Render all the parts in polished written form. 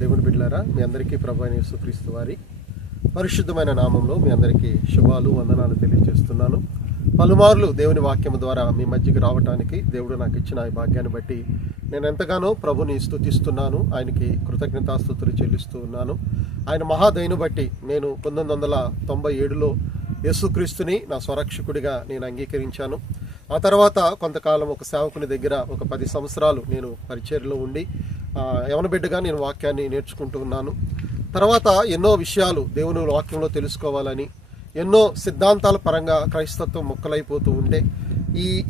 దేవుని బిడ్డలారా, మీ అందరికీ ప్రభువైన యేసుక్రీస్తు వారి పరిశుద్ధమైన నామంలో మీ అందరికీ శుభాలు వందనాలు తెలియజేస్తున్నాను. పలుమార్లు దేవుని వాక్యం ద్వారా మీ మధ్యకి రావడానికి దేవుడు నాకు ఇచ్చిన ఈ భాగ్యాన్ని బట్టి నేను ఎంతగానో ప్రభుని స్తుతిస్తున్నాను. ఆయనకి కృతజ్ఞతాస్తుతులు చెల్లిస్తూ ఉన్నాను. ఆయన మహాదయను బట్టి నేను 1997లో యేసుక్రీస్తుని నా స్వరక్షకుడిగా నేను అంగీకరించాను. ఆ తర్వాత కొంతకాలం ఒక సేవకుని దగ్గర ఒక 10 సంవత్సరాలు నేను పరిచర్యలో ఉండి యవన బిడ్డగా నేను వాక్యాన్ని నేర్చుకుంటూ ఉన్నాను. తర్వాత ఎన్నో విషయాలు దేవుని వాక్యంలో తెలుసుకోవాలని, ఎన్నో సిద్ధాంతాల పరంగా క్రైస్తత్వం మొక్కలైపోతూ ఉంటే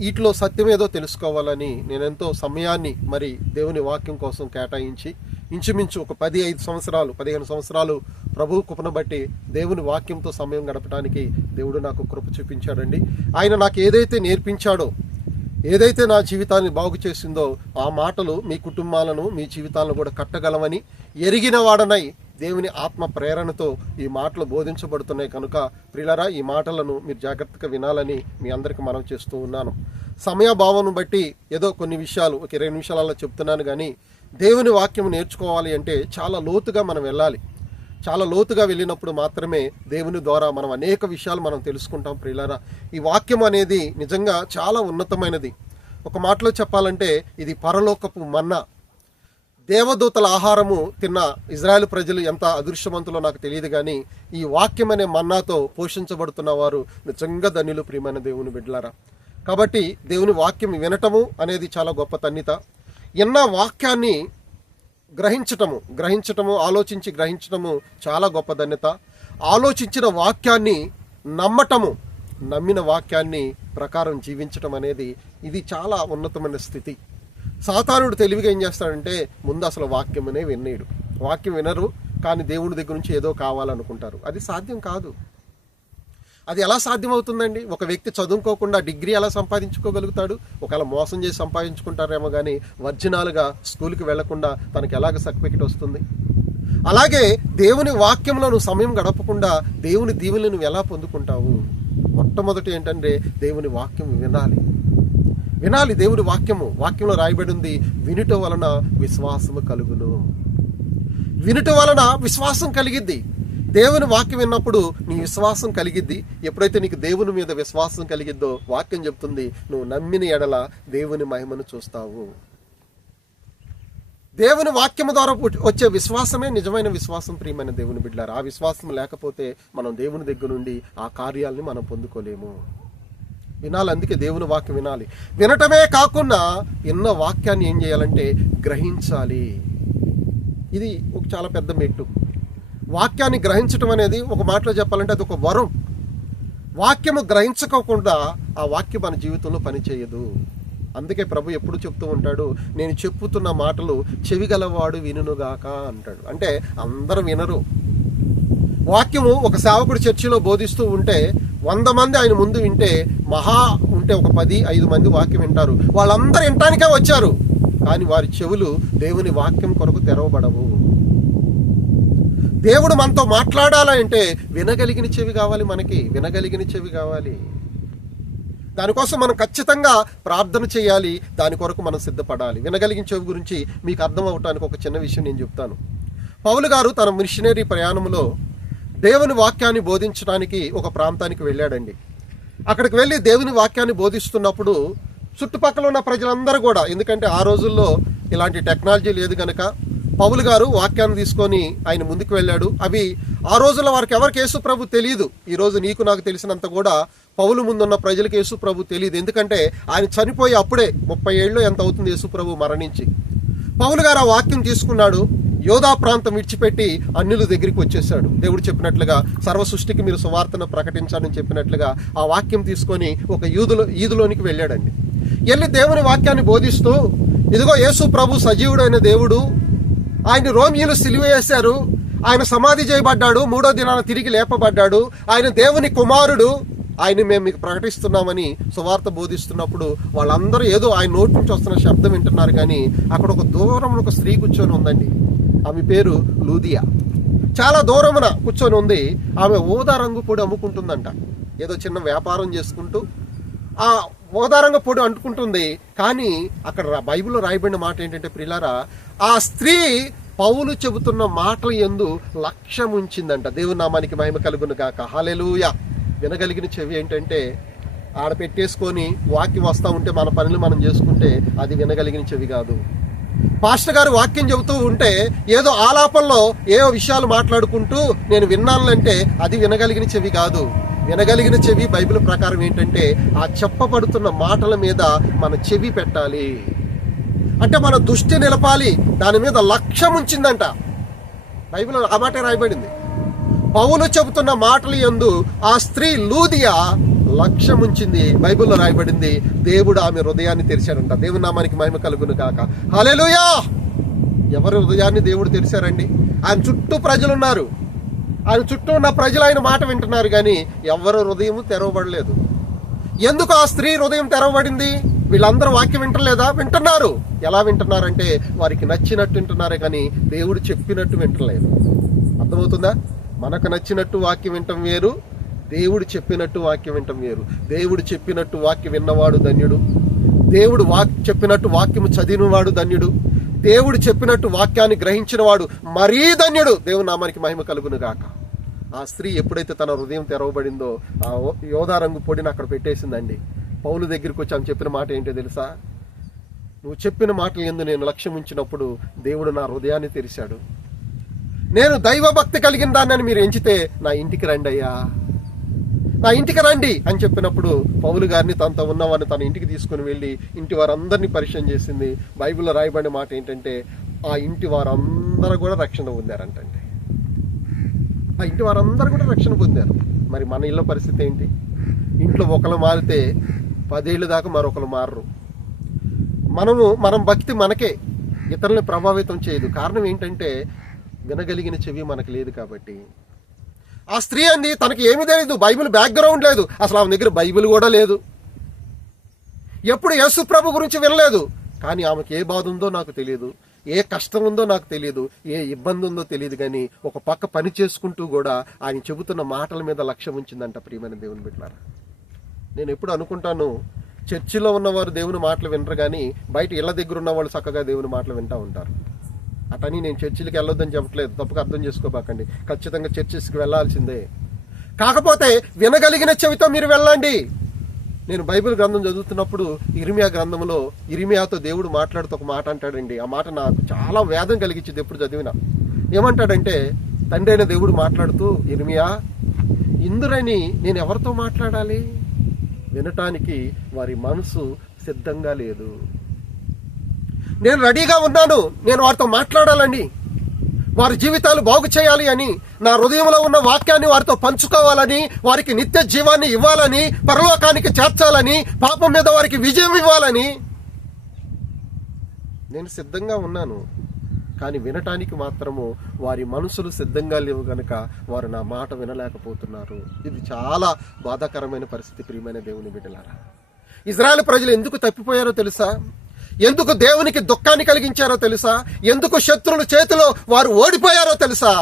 వీటిలో సత్యం ఏదో తెలుసుకోవాలని నేను ఎంతో సమయాన్ని మరి దేవుని వాక్యం కోసం కేటాయించి ఇంచుమించు ఒక 15 సంవత్సరాలు ప్రభువు కృపను బట్టి దేవుని వాక్యంతో సమయం గడపడానికి దేవుడు నాకు కృప చూపించాడండి. ఆయన నాకు ఏదైతే నేర్పించాడో, ఏదైతే నా జీవితాన్ని బాగు చేసిందో ఆ మాటలు మీ కుటుంబాలను, మీ జీవితాలను కూడా కట్టగలవని ఎరిగిన వాడనై దేవుని ఆత్మ ప్రేరణతో ఈ మాటలు బోధించబడుతున్నాయి కనుక ప్రియులారా, ఈ మాటలను మీరు జాగ్రత్తగా వినాలని మీ అందరికీ మనవి చేస్తూ ఉన్నాను. సమయభావం బట్టి ఏదో కొన్ని విషయాలు ఒక 20 నిమిషాలలో చెప్తున్నాను, కానీ దేవుని వాక్యం నేర్చుకోవాలి అంటే చాలా లోతుగా మనం వెళ్ళాలి. చాలా లోతుగా వెళ్ళినప్పుడు మాత్రమే దేవుని ద్వారా మనం అనేక విషయాలు మనం తెలుసుకుంటాం. ప్రియులారా, ఈ వాక్యం అనేది నిజంగా చాలా ఉన్నతమైనది. ఒక మాటలో చెప్పాలంటే ఇది పరలోకపు మన్నా. దేవదూతల ఆహారము తిన్న ఇజ్రాయెల్ ప్రజలు ఎంత అదృష్టవంతులో నాకు తెలియదు, కానీ ఈ వాక్యం అనే మన్నాతో పోషించబడుతున్న వారు నిజంగా ధన్యులు. ప్రియమైన దేవుని బిడ్డలారా, కాబట్టి దేవుని వాక్యం వినటము అనేది చాలా గొప్ప తన్నిత. ఎన్న వాక్యాన్ని గ్రహించటము ఆలోచించి గ్రహించటము చాలా గొప్ప ధన్యత. ఆలోచించిన వాక్యాన్ని నమ్మిన వాక్యాన్ని ప్రకారం జీవించటం అనేది ఇది చాలా ఉన్నతమైన స్థితి. సాతానుడు తెలివిగా ఏం చేస్తాడంటే ముందు అసలు వాక్యమనే వినేడు. వాక్యం వినరు, కానీ దేవుని దగ్గర నుంచి ఏదో కావాలనుకుంటారు. అది సాధ్యం కాదు. అది ఎలా సాధ్యమవుతుందండి? ఒక వ్యక్తి చదువుకోకుండా డిగ్రీ ఎలా సంపాదించుకోగలుగుతాడు? ఒకవేళ మోసం చేసి సంపాదించుకుంటారేమో, కానీ ఒరిజినల్గా స్కూల్కి వెళ్లకుండా తనకి ఎలాగ సర్టిఫికెట్ వస్తుంది? అలాగే దేవుని వాక్యంలో నువ్వు సమయం గడపకుండా దేవుని దీవెనలు నువ్వు ఎలా పొందుకుంటావు? మొట్టమొదటి ఏంటంటే దేవుని వాక్యం వినాలి. దేవుని వాక్యంలో రాయబడి ఉంది, వినుట వలన విశ్వాసము కలుగును. వినుట వలన విశ్వాసం కలిగిద్ది. దేవుని వాక్యం విన్నప్పుడు నీ విశ్వాసం కలిగిద్ది. ఎప్పుడైతే నీకు దేవుని మీద విశ్వాసం కలిగిద్దో వాక్యం చెప్తుంది, నువ్వు నమ్మిన ఎడల దేవుని మహిమను చూస్తావు. దేవుని వాక్యం ద్వారా వచ్చే విశ్వాసమే నిజమైన విశ్వాసం. ప్రియమైన దేవుని బిడ్డలారా, ఆ విశ్వాసం లేకపోతే మనం దేవుని దగ్గర నుండి ఆ కార్యాలని మనం పొందుకోలేము. వినాలి, అందుకే దేవుని వాక్యం వినాలి. వినటమే కాకుండా ఎన్న వాక్యాన్ని ఏం చేయాలంటే గ్రహించాలి. ఇది ఒక చాలా పెద్ద మెట్టు. వాక్యాన్ని గ్రహించటం అనేది ఒక మాటలో చెప్పాలంటే అది ఒక వరం. వాక్యము గ్రహించకోకుండా ఆ వాక్యం మన జీవితంలో పనిచేయదు. అందుకే ప్రభు ఎప్పుడు చెప్తూ ఉంటాడు, నేను చెప్పుతున్న మాటలు చెవిగలవాడు వినుగాక అంటాడు. అంటే అందరూ వినరు. వాక్యము ఒక సేవకుడు చర్చిలో బోధిస్తూ ఉంటే 100 మంది ఆయన ముందు వింటే ఒక 10-5 మంది వాక్యం వింటారు. వాళ్ళందరూ వినటానికే వచ్చారు, కానీ వారి చెవులు దేవుని వాక్యం కొరకు తెరవబడవు. దేవుడు మనతో మాట్లాడాలంటే వినగలిగిన చెవి కావాలి. దానికోసం మనం ఖచ్చితంగా ప్రార్థన చేయాలి. దాని కొరకు మనం సిద్ధపడాలి. వినగలిగిన చెవి గురించి మీకు అర్థం అవటానికి ఒక చిన్న విషయం నేను చెప్తాను. పౌలు గారు తన మిషనరీ ప్రయాణంలో దేవుని వాక్యాన్ని బోధించడానికి ఒక ప్రాంతానికి వెళ్ళాడండి. అక్కడికి వెళ్ళి దేవుని వాక్యాన్ని బోధిస్తున్నప్పుడు చుట్టుపక్కల ఉన్న ప్రజలందరూ కూడా, ఎందుకంటే ఆ రోజుల్లో ఇలాంటి టెక్నాలజీ లేదు కనుక పౌలు గారు వాక్యాన్ని తీసుకొని ఆయన ముందుకు వెళ్ళాడు. అవి ఆ రోజుల్లో వారికి ఎవరికి యేసు ప్రభు తెలియదు. ఈరోజు నీకు నాకు తెలిసినంత కూడా పౌలు ముందున్న ప్రజలకు యేసు ప్రభు తెలియదు. ఎందుకంటే ఆయన చనిపోయి అప్పుడే 30 ఏళ్ళు ఎంత అవుతుంది యేసు ప్రభు మరణించి. పౌలు గారు ఆ వాక్యం తీసుకున్నాడు. యోధా ప్రాంతం విడిచిపెట్టి అన్యుల దగ్గరికి వచ్చేసాడు. దేవుడు చెప్పినట్లుగా సర్వ సృష్టికి మీరు సువార్తను ప్రకటించాలని చెప్పినట్లుగా ఆ వాక్యం తీసుకొని ఒక ఈదులోనికి వెళ్ళాడండి. వెళ్ళి దేవుని వాక్యాన్ని బోధిస్తూ, ఇదిగో యేసు ప్రభు సజీవుడైన దేవుడు, ఆయన రోమియోలు సిలువ వేశారు, ఆయన సమాధి చేయబడ్డాడు, 3వ దినాన తిరిగి లేపబడ్డాడు, ఆయన దేవుని కుమారుడు, ఆయన మేము మీకు ప్రకటిస్తున్నామని సువార్త బోధిస్తున్నప్పుడు వాళ్ళందరూ ఏదో ఆయన నోటి నుంచి వస్తున్న శబ్దం వింటున్నారు, కానీ అక్కడ ఒక దూరంలో ఒక స్త్రీ కూర్చొని ఉందండి. ఆమె పేరు లూదియా. చాలా దూరమున కూర్చొని ఉంది. ఆమె ఊదా రంగు పొడి అమ్ముకుంటుందంట. ఏదో చిన్న వ్యాపారం చేసుకుంటూ ఆ ఊదారంగ పొడి అంటుకుంటుంది. కానీ అక్కడ బైబిల్లో రాయబడిన మాట ఏంటంటే, ప్రియులారా, ఆ స్త్రీ పౌలు చెబుతున్న మాటల యందు లక్ష్యం ఉంచిందంట. దేవుని నామానికి మహిమ కలుగును గాక. హల్లెలూయా. వినగలిగిన చెవి ఏంటంటే ఆడ పెట్టేసుకొని వాక్యం వస్తూ ఉంటే మన పనులు మనం చేసుకుంటే అది వినగలిగిన చెవి కాదు. పాస్టర్ గారు వాక్యం చెబుతూ ఉంటే ఏదో ఆలాపంలో ఏవో విషయాలు మాట్లాడుకుంటూ నేను విన్నానంటే అది వినగలిగిన చెవి కాదు. వినగలిగిన చెవి బైబిల్ ప్రకారం ఏంటంటే ఆ చెప్పబడుతున్న మాటల మీద మన చెవి పెట్టాలి. అంటే మన దృష్టి నిలపాలి, దాని మీద లక్ష్యం ఉంచిందంట. బైబిల్ ఆ మాట రాయబడింది. పౌలు చెబుతున్న మాటల యందు ఆ స్త్రీ లూదియా లక్ష్యం ఉంచింది. బైబిల్లో రాయబడింది, దేవుడు ఆమె హృదయాన్ని తెరిచాడంట. దేవుని నామానికి మహిమ కలుగును కాక. హల్లెలూయా. ఎవరి హృదయాన్ని దేవుడు తెరిచారండి? ఆయన చుట్టూ ప్రజలున్నారు. ఆయన చుట్టూ ఉన్న ప్రజలు ఆయన మాట వింటున్నారు, కానీ ఎవరు హృదయం తెరవబడలేదు. ఎందుకు ఆ స్త్రీ హృదయం తెరవబడింది? వీళ్ళందరూ వాక్యం వింటలేదా? వింటున్నారు. ఎలా వింటున్నారంటే వారికి నచ్చినట్టు వింటున్నారే, కానీ దేవుడు చెప్పినట్టు వింటలేదు. అర్థమవుతుందా? మనకు నచ్చినట్టు వాక్యం వింటం వేరు, దేవుడు చెప్పినట్టు వాక్యం వింటం వేరు. దేవుడు చెప్పినట్టు వాక్యం విన్నవాడు ధన్యుడు. దేవుడు చెప్పినట్టు వాక్యము చదివినవాడు ధన్యుడు. దేవుడు చెప్పినట్టు వాక్యాన్ని గ్రహించిన వాడు మరీ ధన్యుడు. దేవుని నామానికి మహిమ కలుగును గాక. ఆ స్త్రీ ఎప్పుడైతే తన హృదయం తెరవబడిందో ఆ యోధా రంగు పొడిని అక్కడ పెట్టేసిందండి. పౌలు దగ్గరికి వచ్చి ఆమె చెప్పిన మాట ఏంటో తెలుసా? నువ్వు చెప్పిన మాటలు యందు నేను లక్ష్యం ఉంచినప్పుడు దేవుడు నా హృదయాన్ని తెరిచాడు. నేను దైవభక్తి కలిగిన దాన్ని మీరు ఎంచితే నా ఇంటికి రండి అయ్యా, నా ఇంటికి రండి అని చెప్పినప్పుడు పౌలు గారిని తనతో ఉన్నవారిని తన ఇంటికి తీసుకుని వెళ్ళి ఇంటి వారందరినీ పరిచయం చేసింది. బైబిల్లో రాయబడిన మాట ఏంటంటే ఆ ఇంటి వారందరూ కూడా రక్షణ పొందారంటండి. ఆ ఇంటి వారందరూ కూడా రక్షణ పొందారు. మరి మన ఇళ్ళ పరిస్థితి ఏంటి? ఇంట్లో ఒకరు మారితే 10 ఏళ్ళ దాకా మరొకరు మారరు. మనం భక్తి మనకే, ఇతరులను ప్రభావితం చేయదు. కారణం ఏంటంటే వినగలిగిన చెవి మనకు లేదు కాబట్టి. ఆ స్త్రీ అంది తనకి ఏమీ తెలియదు, బైబిల్ బ్యాక్గ్రౌండ్ లేదు, అసలు ఆమె దగ్గర బైబిల్ కూడా లేదు, ఎప్పుడు యేసు ప్రభు గురించి వినలేదు. కానీ ఆమెకి ఏ బాధ ఉందో నాకు తెలియదు, ఏ కష్టం ఉందో నాకు తెలియదు, ఏ ఇబ్బంది ఉందో తెలియదు, కానీ ఒక పక్క పని చేసుకుంటూ కూడా ఆయన చెబుతున్న మాటల మీద లక్ష్యం ఉంచిందంట. ప్రియమైన దేవుని బిడ్డలారా, నేను ఎప్పుడు అనుకుంటాను, చర్చిలో ఉన్నవారు దేవుని మాటలు వినరు, కానీ బయట ఇళ్ళ దగ్గర ఉన్న వాళ్ళు చక్కగా దేవుని మాటలు వింటూ ఉంటారు. అటని నేను చర్చిలకి వెళ్ళొద్దని చెప్పట్లేదు, తప్పుగా అర్థం చేసుకోబాకండి. ఖచ్చితంగా చర్చిస్కి వెళ్ళాల్సిందే. కాకపోతే వినగలిగిన చెవితో మీరు వెళ్ళండి. నేను బైబిల్ గ్రంథం చదువుతున్నప్పుడు ఇర్మియా గ్రంథంలో ఇర్మియాతో దేవుడు మాట్లాడుతూ ఒక మాట అంటాడండి. ఆ మాట నాకు చాలా వేదన కలిగించింది ఎప్పుడు చదివినా. ఏమంటాడంటే, తండ్రి అయిన దేవుడు మాట్లాడుతూ, ఇర్మియా, ఇందురని నేను ఎవరితో మాట్లాడాలి? వినటానికి వారి మనసు సిద్ధంగా లేదు. నేను రెడీగా ఉన్నాను, నేను వారితో మాట్లాడాలని, వారి జీవితాలు బాగు చేయాలి అని, నా హృదయంలో ఉన్న వాక్యాన్ని వారితో పంచుకోవాలని, వారికి నిత్య జీవాన్ని ఇవ్వాలని, పరలోకానికి చేర్చాలని, పాపం మీద వారికి విజయం ఇవ్వాలని నేను సిద్ధంగా ఉన్నాను. కానీ వినటానికి మాత్రము వారి మనసులు సిద్ధంగా లేవు గనక వారు నా మాట వినలేకపోతున్నారు. ఇది చాలా బాధాకరమైన పరిస్థితి. ప్రియమైన దేవుని బిడ్డలారా, ఇజ్రాయెల్ ప్రజలు ఎందుకు తప్పిపోయారో తెలుసా? ఎందుకు దేవునికి దుఃఖాన్ని కలిగించారో తెలుసా? ఎందుకు శత్రువుల చేతిలో వారు ఓడిపోయారో తెలుసా?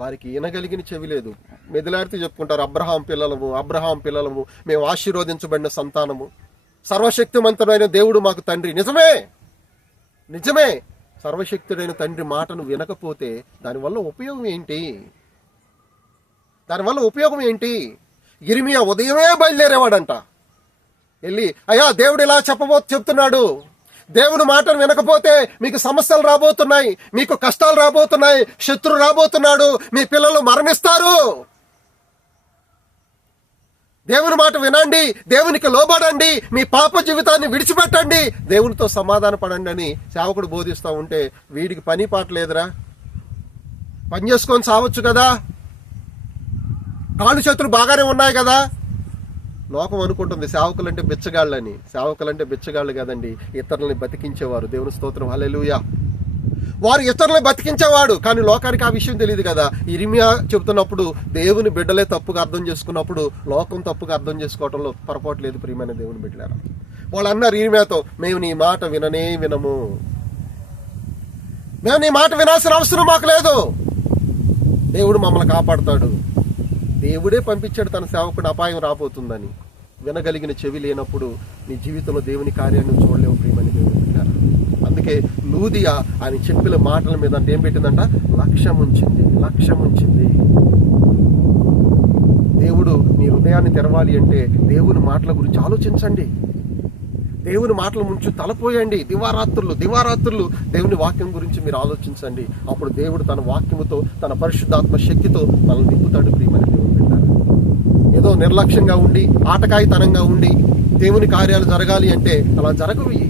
వారికి వినగలిగిన చెవి లేదు. మెదిలాడితే చెప్పుకుంటారు, అబ్రహాం పిల్లలము, మేము ఆశీర్వదించబడిన సంతానము, సర్వశక్తిమంతుడైన దేవుడు మాకు తండ్రి. నిజమే. సర్వశక్తుడైన తండ్రి మాటను వినకపోతే దానివల్ల ఉపయోగం ఏంటి? ఇర్మియా ఉదయమే బయలుదేరేవాడంట. వెళ్ళి, అయ్యా దేవుడు ఇలా చెప్తున్నాడు, దేవుని మాటను వినకపోతే మీకు సమస్యలు రాబోతున్నాయి, మీకు కష్టాలు రాబోతున్నాయి, శత్రువు రాబోతున్నాడు, మీ పిల్లలు మరణిస్తారు, దేవుని మాట వినండి, దేవునికి లోబడండి, మీ పాప జీవితాన్ని విడిచిపెట్టండి, దేవునితో సమాధాన పడండి అని సేవకుడు బోధిస్తూ ఉంటే, వీడికి పని పాట లేదురా, పని చేసుకొని సావచ్చు కదా, కాళ్ళు చేతులు బాగానే ఉన్నాయి కదా. లోకం అనుకుంటుంది సేవకులంటే బిచ్చగాళ్ళని. సేవకులంటే బిచ్చగాళ్ళు కాదండి, ఇతరులని బతికించేవారు. దేవుని స్తోత్రం, హల్లెలూయా. వారు ఇతరులని బతికించేవాడు. కానీ లోకానికి ఆ విషయం తెలియదు కదా. ఇర్మియా చెబుతున్నప్పుడు దేవుని బిడ్డలే తప్పుగా అర్థం చేసుకున్నప్పుడు లోకం తప్పుగా అర్థం చేసుకోవడంలో పొరపాటు లేదు. ప్రియమైన దేవుని బిడ్డలారా, వాళ్ళు అన్నారు ఇర్మియాతో, మేము నీ మాట వినము, మేము నీ మాట వినాల్సిన అవసరం మాకు లేదు, దేవుడు మమ్మల్ని కాపాడుతాడు. దేవుడే పంపించాడు తన సేవకుడు అపాయం రాబోతుందని. వినగలిగిన చెవి లేనప్పుడు నీ జీవితంలో దేవుని కార్యాన్ని చూడలేవు. ప్రియమైన దేవుని బిడ్డలారా, అందుకే అందుకే లూదియా ఆయన చెప్పిన మాటల మీద అంటే ఏం పెట్టిందంట? లక్ష్యం ఉంచింది. దేవుడు నీ హృదయాన్ని తెరవాలి అంటే దేవుని మాటల గురించి ఆలోచించండి. దేవుని మాటల ముంచు తలపోయండి. దివారాత్రులు దేవుని వాక్యం గురించి మీరు ఆలోచించండి. అప్పుడు దేవుడు తన వాక్యముతో, తన పరిశుద్ధాత్మ శక్తితో మనల్ని నింపుతాడు. ప్రియమైన దేవుని బిడ్డలారా, ఏదో నిర్లక్ష్యంగా ఉండి ఆటకాయితనంగా ఉండి దేవుని కార్యాలు జరగాలి అంటే అలా జరగవు.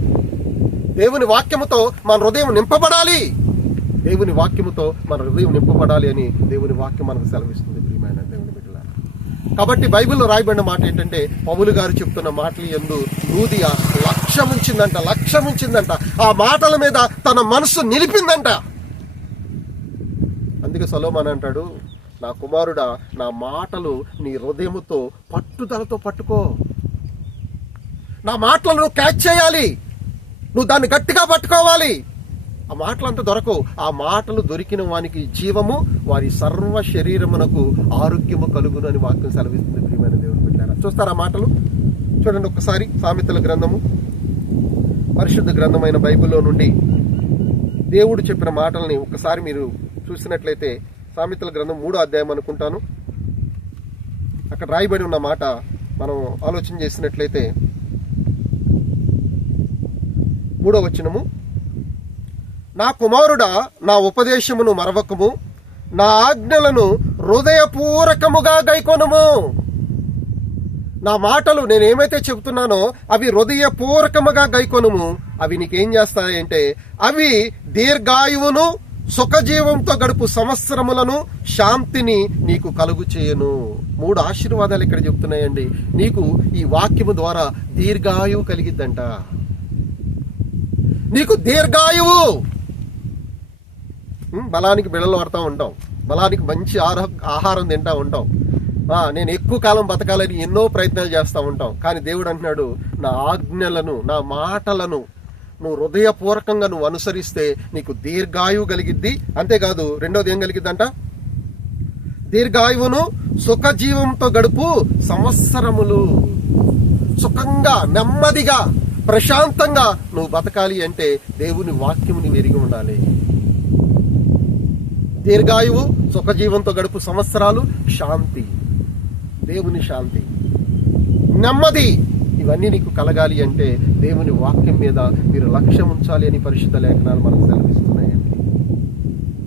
దేవుని వాక్యముతో మన హృదయం నింపబడాలి. అని దేవుని వాక్యం మనకు సెలవిస్తుంది. ప్రియమైన దేవుని బిడ్డలారా, కాబట్టి బైబిల్లో రాయబడిన మాట ఏంటంటే, పౌలు గారు చెప్తున్న మాటలు యందు లూదియా లక్ష్యం ఉంచిందంట. ఆ మాటల మీద తన మనసు నిలిపిందంట. అందుకే సొలొమోను అంటాడు, నా కుమారుడా, నా మాటలు నీ హృదయముతో పట్టుదలతో పట్టుకో. నా మాటలను క్యాచ్ చేయాలి, నువ్వు దాన్ని గట్టిగా పట్టుకోవాలి. ఆ మాటలు అంతా దొరకవు. ఆ మాటలు దొరికిన వానికి జీవము, వారి సర్వ శరీరమునకు ఆరోగ్యము కలుగును అని వాక్యం సెలవిస్తుంది. ప్రియమైన దేవుని బిడ్డలారా, చూస్తారా మాటలు? చూడండి ఒక్కసారి సామెతల గ్రంథము, పరిశుద్ధ గ్రంథమైన బైబిల్లో నుండి దేవుడు చెప్పిన మాటల్ని ఒక్కసారి మీరు చూసినట్లయితే, సామెతల గ్రంథం 3వ అధ్యాయం అనుకుంటాను, అక్కడ రాయబడి ఉన్న మాట మనం ఆలోచన చేసినట్లయితే 3వ వచనము, నా కుమారుడా, నా ఉపదేశమును మరవకము, నా ఆజ్ఞలను హృదయపూర్వకముగా గైకొనుము. నా మాటలు నేనేమైతే చెబుతున్నానో అవి హృదయపూర్వకముగా గైకొనుము. అవి నీకేం చేస్తాయంటే, అవి దీర్ఘాయువును, సుఖజీవంతో గడుపు సంవత్సరములను, శాంతిని నీకు కలుగు చేయను. 3 ఆశీర్వాదాలు ఇక్కడ చెప్తున్నాయండి. నీకు ఈ వాక్యము ద్వారా దీర్ఘాయువు కలిగిద్దంట. నీకు దీర్ఘాయువు, బలానికి బిళ్ళలు పడతా ఉంటాం, బలానికి మంచి ఆహారం తింటా ఉంటాం, నేను ఎక్కువ కాలం బతకాలని ఎన్నో ప్రయత్నాలు చేస్తూ ఉంటాం. కానీ దేవుడు అంటున్నాడు, నా ఆజ్ఞలను, నా మాటలను నువ్వు హృదయపూర్వకంగా నువ్వు అనుసరిస్తే నీకు దీర్ఘాయువు కలిగిద్ది. అంతేకాదు, రెండోది ఏం కలిగిద్దంట? దీర్ఘాయువును, సుఖజీవంతో గడుపు సంవత్సరములు. సుఖంగా, నెమ్మదిగా, ప్రశాంతంగా నువ్వు బతకాలి అంటే దేవుని వాక్యము నీవు ఎరిగి ఉండాలి. దీర్ఘాయువు, సుఖజీవంతో గడుపు సంవత్సరాలు, శాంతి, దేవుని శాంతి, నెమ్మది, ఇవన్నీ నీకు కలగాలి అంటే దేవుని వాక్యం మీద మీరు లక్ష్యం ఉంచాలి అని పరిశుద్ధ లేఖనాలు మనకు సెలవిస్తున్నాయండి.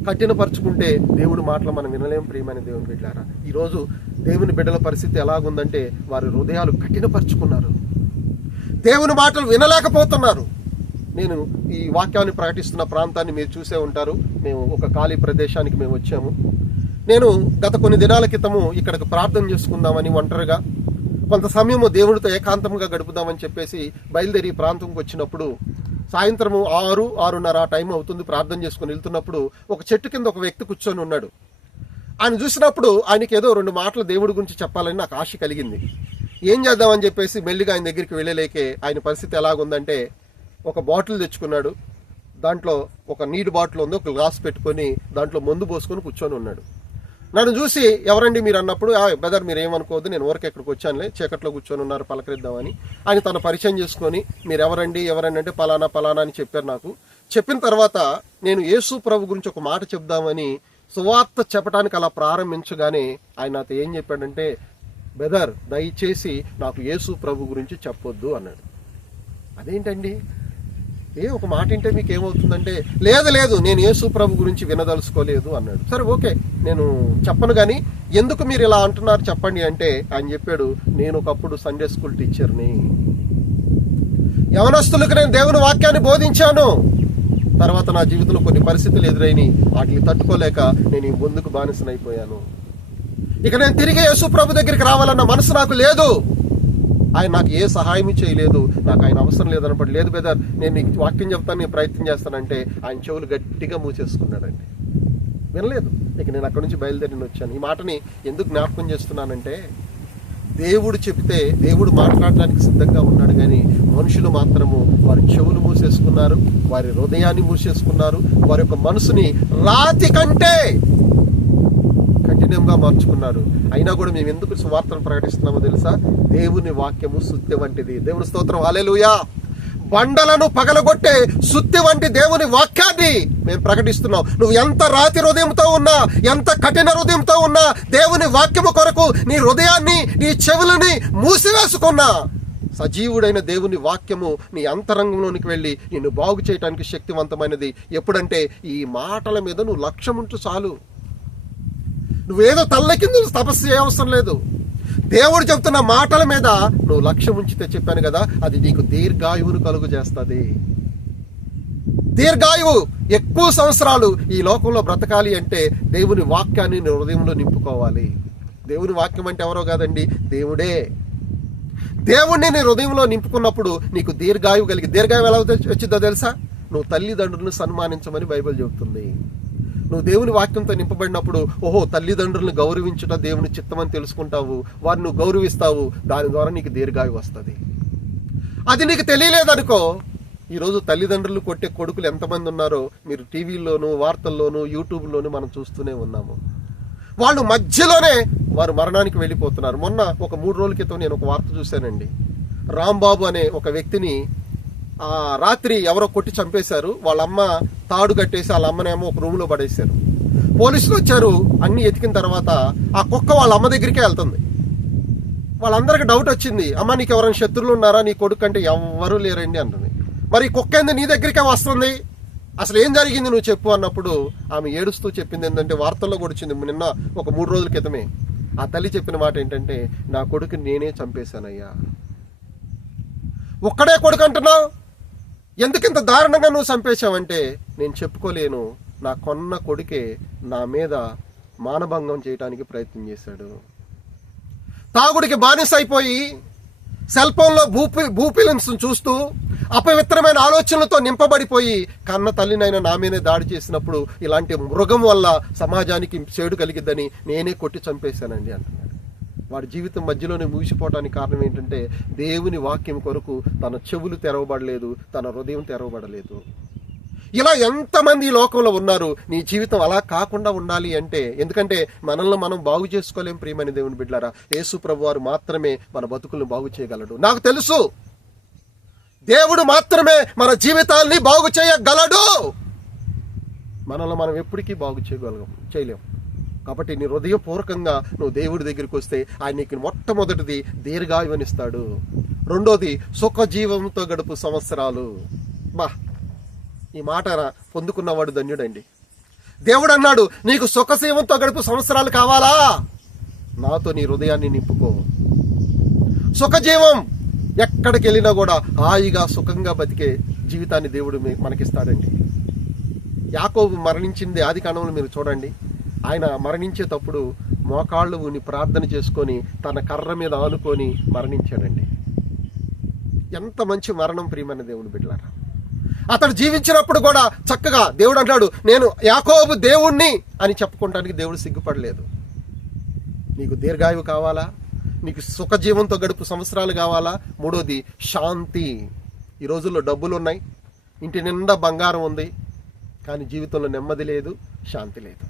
కఠినపరుచుకుంటే దేవుడి మాటలు మనం వినలేం. ప్రియమైన దేవుని బిడ్డలారా, ఈరోజు దేవుని బిడ్డల పరిస్థితి ఎలాగుందంటే, వారి హృదయాలు కఠినపరుచుకున్నారు, దేవుని మాటలు వినలేకపోతున్నారు. నేను ఈ వాక్యాన్ని ప్రకటిస్తున్న ప్రాంతాన్ని మీరు చూసే ఉంటారు. మేము ఒక ఖాళీ ప్రదేశానికి మేము వచ్చాము. నేను గత కొన్ని దినాల క్రితము ఇక్కడికి ప్రార్థన చేసుకుందామని ఒంటరిగా కొంత సమయము దేవుడితో ఏకాంతంగా గడుపుదామని చెప్పేసి బయలుదేరి ప్రాంతంకి వచ్చినప్పుడు, సాయంత్రము 6-6:30 టైం అవుతుంది. ప్రార్థన చేసుకుని వెళ్తున్నప్పుడు ఒక చెట్టు కింద ఒక వ్యక్తి కూర్చొని ఉన్నాడు. ఆయన చూసినప్పుడు ఆయనకి ఏదో 2 మాటలు దేవుడి గురించి చెప్పాలని నాకు ఆశ కలిగింది. ఏం చేద్దామని చెప్పేసి మెల్లిగా ఆయన దగ్గరికి వెళ్ళలేకే ఆయన పరిస్థితి ఎలాగుందంటే, ఒక బాటిల్ తెచ్చుకున్నాడు, దాంట్లో ఒక నీటి బాటిల్ ఉంది, ఒక గ్లాస్ పెట్టుకొని దాంట్లో మందు పోసుకొని కూర్చొని ఉన్నాడు. నన్ను చూసి, ఎవరండి మీరు అన్నప్పుడు, బ్రదర్ మీరు ఏమనుకోవద్దు, నేను ఊరికి ఎక్కడికి వచ్చానులే, చీకట్లో కూర్చొని ఉన్నారు, పలకరిద్దామని ఆయన తన పరిచయం చేసుకొని, మీరు ఎవరండి అంటే పలానా అని చెప్పారు. నాకు చెప్పిన తర్వాత నేను యేసు ప్రభు గురించి ఒక మాట చెప్దామని సువార్త చెప్పడానికి అలా ప్రారంభించగానే ఆయన నాతో ఏం చెప్పాడంటే, బ్రదర్ దయచేసి నాకు యేసు ప్రభు గురించి చెప్పొద్దు అన్నాడు. అదేంటండి, ఒక మాట వింటే మీకు ఏమవుతుందంటే, లేదు నేను యేసు ప్రభు గురించి వినదలుచుకోలేదు అన్నాడు. సరే ఓకే, నేను చెప్పను, కానీ ఎందుకు మీరు ఇలా అంటున్నారు చెప్పండి అంటే ఆయన చెప్పాడు, నేను ఒకప్పుడు సండే స్కూల్ టీచర్ని, యవనస్తులకు నేను దేవుని వాక్యాన్ని బోధించాను. తర్వాత నా జీవితంలో కొన్ని పరిస్థితులు ఎదురైనాయి, వాటిని తట్టుకోలేక నేను ఈ ముందుకు బానిసనైపోయాను. ఇక నేను తిరిగి యేసు ప్రభు దగ్గరికి రావాలన్న మనసు నాకు లేదు. ఆయన నాకు ఏ సహాయం చేయలేదు, నాకు ఆయన అవసరం లేదన్నప్పుడు, లేదు బ్రదర్ నేను నీకు వాక్యం చెప్తాను, నేను ప్రయత్నం చేస్తానంటే ఆయన చెవులు గట్టిగా మూసేసుకున్నాడండి, వినలేదు. ఇక నేను అక్కడి నుంచి బయలుదేరి వచ్చాను. ఈ మాటని ఎందుకు జ్ఞాపకం చేస్తున్నానంటే, దేవుడు చెప్తే దేవుడు మాట్లాడడానికి సిద్ధంగా ఉన్నాడు, కానీ మనుషులు మాత్రము వారి చెవులు మూసేసుకున్నారు, వారి హృదయాన్ని మూసేసుకున్నారు, వారి యొక్క మనసుని రాతి కంటే కఠినంగా మార్చుకున్నారు. అయినా కూడా మేము ఎందుకు సువార్తను ప్రకటిస్తున్నామో తెలుసా? దేవుని వాక్యము సుత్తి వంటిది. దేవుని స్తోత్రం, హల్లెలూయా. బండలను పగలగొట్టే సుత్తి వంటి దేవుని వాక్యాన్ని మేము ప్రకటిస్తున్నాం. నువ్వు ఎంత రాతి హృదయంతో ఉన్నా, ఎంత కఠిన హృదయంతో ఉన్నా, దేవుని వాక్యము కొరకు నీ హృదయాన్ని, నీ చెవులని మూసివేసుకున్నా, సజీవుడైన దేవుని వాక్యము నీ అంతరంగంలోనికి వెళ్ళి నిన్ను బాగు చేయడానికి శక్తివంతమైనది. ఎప్పుడంటే ఈ మాటల మీద నువ్వు లక్ష్యం ఉంటూ చాలు. నువ్వేదో తల్ల కింద తపస్సు చేయవసరం లేదు. దేవుడు చెప్తున్న మాటల మీద నువ్వు లక్ష్యం ఉంచితే, చెప్పాను కదా, అది నీకు దీర్ఘాయువును కలుగు చేస్తుంది. దీర్ఘాయువు, ఎక్కువ సంవత్సరాలు ఈ లోకంలో బ్రతకాలి అంటే దేవుని వాక్యాన్ని నీ హృదయంలో నింపుకోవాలి. దేవుని వాక్యం అంటే ఎవరో కాదండి, దేవుడే. దేవుణ్ణి నీ హృదయంలో నింపుకున్నప్పుడు నీకు దీర్ఘాయువు కలిగి, దీర్ఘాయువు ఎలా వచ్చిందో తెలుసా? నువ్వు తల్లిదండ్రులను సన్మానించమని బైబిల్ చెబుతుంది. నువ్వు దేవుని వాక్యంతో నింపబడినప్పుడు, ఓహో, తల్లిదండ్రులను గౌరవించుట దేవుని చిత్తమని తెలుసుకుంటావు, వారిని నువ్వు గౌరవిస్తావు, దాని ద్వారా నీకు దీర్ఘాయువు వస్తుంది. అది నీకు తెలియలేదనుకో, ఈరోజు తల్లిదండ్రులు కొట్టే కొడుకులు ఎంతమంది ఉన్నారో మీరు టీవీల్లోనూ, వార్తల్లోనూ, యూట్యూబ్లోనూ మనం చూస్తూనే ఉన్నాము. వాళ్ళు మధ్యలోనే వారు మరణానికి వెళ్ళిపోతున్నారు. మొన్న ఒక 3 రోజుల క్రితం నేను ఒక వార్త చూశానండి. రాంబాబు అనే ఒక వ్యక్తిని రాత్రి ఎవరో కొట్టి చంపేశారు. వాళ్ళ అమ్మ తాడు కట్టేసి వాళ్ళ అమ్మనేమో ఒక రూమ్లో పడేశారు. పోలీసులు వచ్చారు. అన్ని ఎతికిన తర్వాత ఆ కుక్క వాళ్ళ అమ్మ దగ్గరికే వెళ్తుంది. వాళ్ళందరికీ డౌట్ వచ్చింది, అమ్మ నీకు ఎవరైనా శత్రువులు ఉన్నారా, నీ కొడుకు అంటే ఎవ్వరూ లేరండి అంటుంది. మరి ఈ కుక్క ఏంది నీ దగ్గరికే వస్తుంది, అసలు ఏం జరిగింది నువ్వు చెప్పు అన్నప్పుడు ఆమె ఏడుస్తూ చెప్పింది ఏంటంటే, వార్తల్లో కూడా వచ్చింది నిన్న ఒక 3 రోజుల క్రితమే. ఆ తల్లి చెప్పిన మాట ఏంటంటే, నా కొడుకు నేనే చంపేశానయ్యా. ఒక్కడే కొడుకు అంటున్నావు, ఎందుకింత దారుణంగా నువ్వు చంపేశావంటే, నేను చెప్పుకోలేను, నా కొన్న కొడుకే నా మీద మానభంగం చేయడానికి ప్రయత్నం చేశాడు. తాగుడికి బానిస అయిపోయి సెల్ ఫోన్లో భూఫిలిమ్స్ చూస్తూ అపవిత్రమైన ఆలోచనలతో నింపబడిపోయి కన్న తల్లినైనా నా మీదే దాడి చేసినప్పుడు ఇలాంటి మృగం వల్ల సమాజానికి చేడు కలిగిద్దని నేనే కొట్టి చంపేశానండి అంటున్నాడు. వాడి జీవితం మధ్యలోనే మూసిపోవడానికి కారణం ఏంటంటే, దేవుని వాక్యం కొరకు తన చెవులు తెరవబడలేదు, తన హృదయం తెరవబడలేదు. ఇలా ఎంతమంది ఈ లోకంలో ఉన్నారు. నీ జీవితం అలా కాకుండా ఉండాలి అంటే, ఎందుకంటే మనల్ని మనం బాగు చేసుకోలేం. ప్రియమైన దేవుని బిడ్డలారా, యేసు ప్రభు వారు మాత్రమే మన బతుకులను బాగు చేయగలడు. నాకు తెలుసు, దేవుడు మాత్రమే మన జీవితాల్ని బాగు చేయగలడు. మనల్ని మనం ఎప్పటికీ బాగు చేయలేం. కాబట్టి నీ హృదయపూర్వకంగా నువ్వు దేవుడి దగ్గరికి వస్తే ఆయన నీకు మొట్టమొదటిది దీర్ఘాయువునిస్తాడు. రెండోది సుఖజీవంతో గడుపు సంవత్సరాలు. ఈ మాట పొందుకున్నవాడు ధన్యుడండి. దేవుడు అన్నాడు, నీకు సుఖజీవంతో గడుపు సంవత్సరాలు కావాలా, నాతో నీ హృదయాన్ని నింపుకో. సుఖజీవం, ఎక్కడికి వెళ్ళినా కూడా హాయిగా సుఖంగా బతికే జీవితాన్ని దేవుడు మనకిస్తాడండి. యాకోబు మరణించింది ఆదికాండంలో మీరు చూడండి. ఆయన మరణించేటప్పుడు మోకాళ్ళు ఊని ప్రార్థన చేసుకొని తన కర్ర మీద ఆనుకొని మరణించాడండి. ఎంత మంచి మరణం ప్రియమైన దేవుని బిడ్డలారా. అతడు జీవించినప్పుడు కూడా చక్కగా దేవుడు అంటాడు, నేను యాకోబు దేవుణ్ణి అని చెప్పుకోవడానికి దేవుడు సిగ్గుపడలేదు. నీకు దీర్ఘాయువు కావాలా, నీకు సుఖజీవంతో గడుపు సంవత్సరాలు కావాలా, మూడోది శాంతి. ఈ రోజుల్లో డబ్బులు ఉన్నాయి, ఇంటి నిండా బంగారం ఉంది, కానీ జీవితంలో నెమ్మది లేదు, శాంతి లేదు.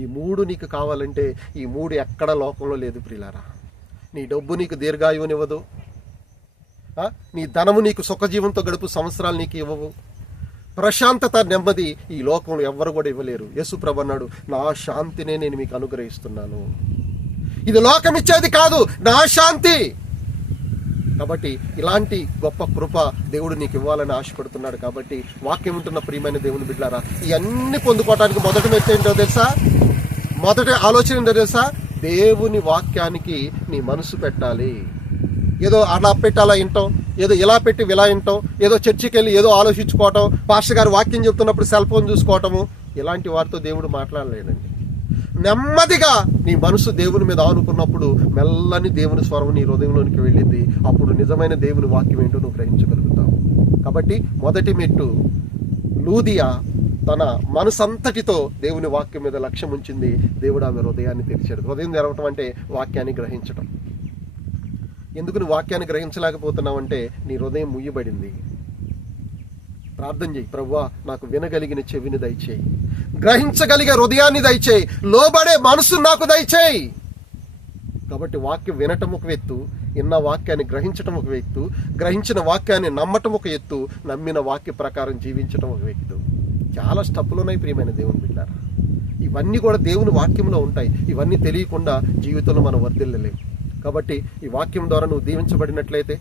ఈ 3 నీకు కావాలంటే ఈ 3 ఎక్కడ లోకంలో లేదు ప్రియులారా. నీ డబ్బు నీకు దీర్ఘాయువునివ్వదు, నీ ధనము నీకు సుఖజీవంతో గడుపు సంవత్సరాలు నీకు ఇవ్వవు, ప్రశాంతత నెమ్మది ఈ లోకంలో ఎవ్వరు కూడా ఇవ్వలేరు. యేసు ప్రభు అన్నాడు, నా శాంతినే నేను మీకు అనుగ్రహిస్తున్నాను, ఇది లోకం ఇచ్చేది కాదు, నా శాంతి. కాబట్టి ఇలాంటి గొప్ప కృప దేవుడు నీకు ఇవ్వాలని ఆశపడుతున్నాడు. కాబట్టి వాక్యం ఉంటున్న ప్రియమైన దేవుని బిడ్డలారా, ఇవన్నీ పొందుకోవడానికి మొదటి మెట్టు ఏంటో తెలుసా, మొదటి ఆలోచన ఏంటో తెలుసా, దేవుని వాక్యానికి నీ మనసు పెట్టాలి. ఏదో అలా పెట్టి అలా వింటాం, ఏదో ఇలా పెట్టి ఇలా వింటాం, ఏదో చర్చికి వెళ్ళి ఏదో ఆలోచించుకోవటం, పాస్టర్ గారు వాక్యం చెప్తున్నప్పుడు సెల్ ఫోన్ చూసుకోవటము, ఇలాంటి వారితో దేవుడు మాట్లాడలేడండి. నెమ్మదిగా నీ మనసు దేవుని మీద ఆనుకున్నప్పుడు మెల్లని దేవుని స్వరం నీ హృదయంలోనికి వెళ్ళింది. అప్పుడు నిజమైన దేవుని వాక్యం ఏంటో నువ్వు గ్రహించగలుగుతావు. కాబట్టి మొదటి మెట్టు, లూదియా తన మనసంతటితో దేవుని వాక్యం మీద లక్ష్యం ఉంచింది. దేవుడు ఆమె హృదయాన్ని తెరిచాడు. హృదయం తెరవటం అంటే వాక్యాన్ని గ్రహించటం. ఎందుకు నువ్వు వాక్యాన్ని గ్రహించలేకపోతున్నావు అంటే నీ హృదయం ముయ్యబడింది. ప్రార్థన చేయి, ప్రభువా నాకు వినగలిగిన చెవిని దయచేయి, గ్రహించగలిగే హృదయాన్ని దయచేయి, లోబడే మనసు నాకు దయచేయి. కాబట్టి వాక్యం వినటం ఒక ఎత్తు, విన్న వాక్యాన్ని గ్రహించటం ఒక ఎత్తు, గ్రహించిన వాక్యాన్ని నమ్మటం ఒక ఎత్తు, నమ్మిన వాక్య ప్రకారం జీవించటం ఒక ఎత్తు. చాలా స్టెప్పులు ఉన్నాయి ప్రియమైన దేవుని బిడ్డారా. ఇవన్నీ కూడా దేవుని వాక్యంలో ఉంటాయి. ఇవన్నీ తెలియకుండా జీవితంలో మనం వర్ధిల్లలేము. కాబట్టి ఈ వాక్యం ద్వారా నువ్వు దీవించబడినట్లయితే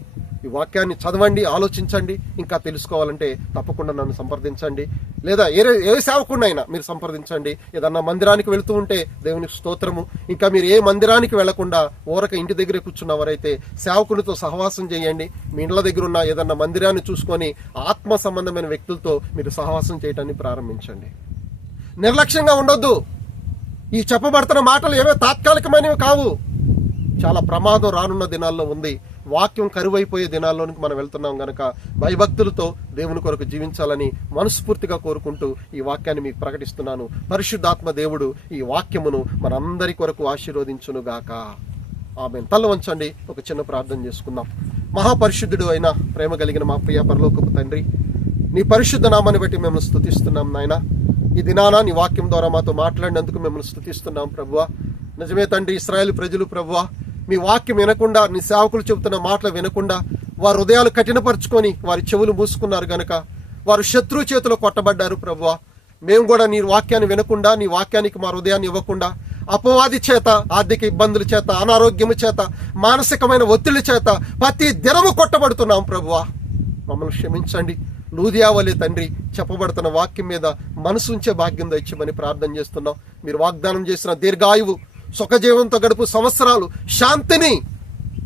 ఈ వాక్యాన్ని చదవండి, ఆలోచించండి. ఇంకా తెలుసుకోవాలంటే తప్పకుండా నన్ను సంప్రదించండి, లేదా ఏ సేవకుడినైనా మీరు సంప్రదించండి. ఏదన్నా మందిరానికి వెళుతూ ఉంటే దేవునికి స్తోత్రము. ఇంకా మీరు ఏ మందిరానికి వెళ్లకుండా ఊరక ఇంటి దగ్గరే కూర్చున్నవారైతే సేవకునితో సహవాసం చేయండి. మీ ఇండ్ల దగ్గర ఉన్న ఏదన్నా మందిరాన్ని చూసుకొని ఆత్మ సంబంధమైన వ్యక్తులతో మీరు సహవాసం చేయటాన్ని ప్రారంభించండి. నిర్లక్ష్యంగా ఉండొద్దు. ఈ చెప్పబడుతున్న మాటలు ఏవో తాత్కాలికమైనవి కావు. చాలా ప్రమాదం రానున్న దినాల్లో ఉంది. వాక్యం కరువైపోయే దినాల్లోనికి మనం వెళ్తున్నాం గనక భయభక్తులతో దేవుని కొరకు జీవించాలని మనస్ఫూర్తిగా కోరుకుంటూ ఈ వాక్యాన్ని మీకు ప్రకటిస్తున్నాను. పరిశుద్ధాత్మ దేవుడు ఈ వాక్యమును మనందరి కొరకు ఆశీర్వదించునుగాక. ఆమేన్. తల వంచండి, ఒక చిన్న ప్రార్థన చేసుకుందాం. మహాపరిశుద్ధుడు అయిన ప్రేమ కలిగిన మా ప్రియ పరలోకపు తండ్రి, నీ పరిశుద్ధ నామాన్ని బట్టి మిమ్మల్ని స్తుతిస్తున్నాం నాయన. ఈ దినాన నీ వాక్యం ద్వారా మాతో మాట్లాడినందుకు మిమ్మల్ని స్తుతిస్తున్నాం ప్రభువా. నిజమే తండ్రి, ఇశ్రాయేలు ప్రజలు ప్రభువా మీ వాక్యం వినకుండా, నీ సేవకులు చెబుతున్న మాటలు వినకుండా వారి హృదయాలు కఠినపరుచుకొని వారి చెవులు మూసుకున్నారు గనక వారు శత్రు చేతిలో కొట్టబడ్డారు ప్రభువా. మేము కూడా నీ వాక్యాన్ని వినకుండా, నీ వాక్యానికి మా హృదయాన్ని ఇవ్వకుండా అపవాది చేత, ఆర్థిక ఇబ్బందుల చేత, అనారోగ్యము చేత, మానసికమైన ఒత్తిడి చేత ప్రతి దినము కొట్టబడుతున్నాం ప్రభువా. మమ్మల్ని క్షమించండి. లూదియా వలె తండ్రి చెప్పబడుతున్న వాక్యం మీద మనసు ఉంచే భాగ్యం దయచేయమని ప్రార్థన చేస్తున్నాం. మీరు వాగ్దానం చేసిన దీర్ఘాయువు, సుఖజీవంతో గడుపు సంవత్సరాలు, శాంతిని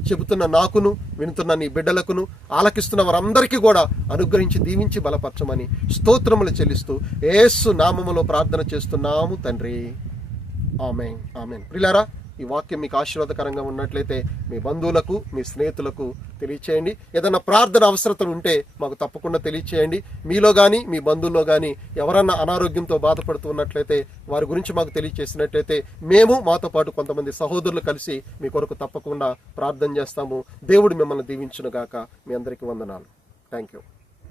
చెబుతున్న నాకును, వినుతున్న నీ బిడ్డలకును, ఆలకిస్తున్న వారందరికీ కూడా అనుగ్రహించి దీవించి బలపరచమని స్తోత్రములు చెల్లిస్తూ యేసు నామములో ప్రార్థన చేస్తున్నాము తండ్రి. ఆమేన్, ఆమేన్. ప్రియులారా, ఈ వాక్యం మీకు ఆశీర్వాదకరంగా ఉన్నట్లయితే మీ బంధువులకు, మీ స్నేహితులకు తెలియచేయండి. ఏదైనా ప్రార్థన అవసరతలు ఉంటే మాకు తప్పకుండా తెలియచేయండి. మీలో కానీ మీ బంధువుల్లో కానీ ఎవరన్నా అనారోగ్యంతో బాధపడుతున్నట్లయితే వారి గురించి మాకు తెలియచేసినట్లయితే మేము, మాతో పాటు కొంతమంది సహోదరులు కలిసి మీ కొరకు తప్పకుండా ప్రార్థన చేస్తాము. దేవుడు మిమ్మల్ని దీవించునుగాక. మీ అందరికీ వందనాలు. Thank you.